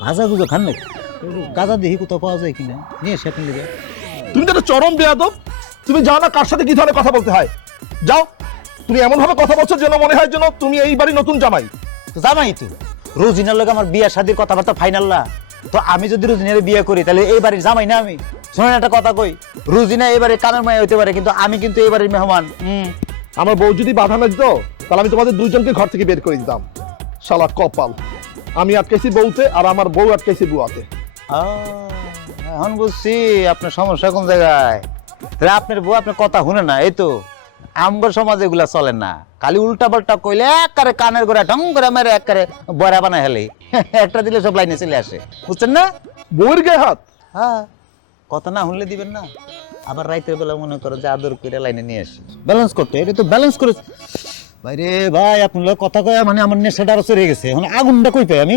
গাঁজা গুজা খান নাকি? গাঁজা দেখি কোথাও পাওয়া যায় কিনা, নিয়ে এসে আপনি লেগে। তুমি তো একটা চরম বেয়াদব। তুমি জানো না কার সাথে কি ধরনের কথা বলতে হয়? যাও, তুমি এমন ভাবে কথা বলছো যেন মনে হয় যেন তুমি এই বাড়ি নতুন জামাই। তো জামাই তো রোজিনার লোক আমার বিয়া শাদির কথাবার্তা ফাইনাল না। তো আমি যদি রোজিনার বিয়ে করি তাহলে এই বাড়ির জামাই না আমি? শোনেন একটা কথা কই, রোজিনা এই বাড়ির কামের মায়া হইতে পারে, কিন্তু আমি কিন্তু এই বাড়ির মেহমান। আমার বউ যদি বাধা না দিত তাহলে আমি তোমাদের দুইজনকে ঘর থেকে বের করে দিতাম। শালা কপাল, আমি আটকাইছি বউতে আর আমার বউ আটকাইছি বুয়াতে। এখন বুঝছি আপনার সমস্যা কোন জায়গায়। তাহলে আপনার বউ আপনার কথা শুনে না, এই তো আমগর সমাজে এগুলা চলে না। খালি উল্টা পাল্টা কইলে একবারে কানের গোড়া ঢং করে মেরে একবারে বয়রা বানায় হেলে একটা দিলে সব লাইনে চলে আসে, বুঝছেন না? বউয়ের গায়ে হাত? হ্যাঁ, কথা না শুনলে দিবেন না, আবার রাইতের বেলা মনে করো যে আদর করে লাইনে নিয়ে আসি ব্যালেন্স করতে। এটা তো ব্যালেন্স করে ভাই রে ভাই, আপনার কথা কয়া মানে আমার নেশাটা আরো চড়ে গেছে। এখন আগুনটা কই পাই আমি?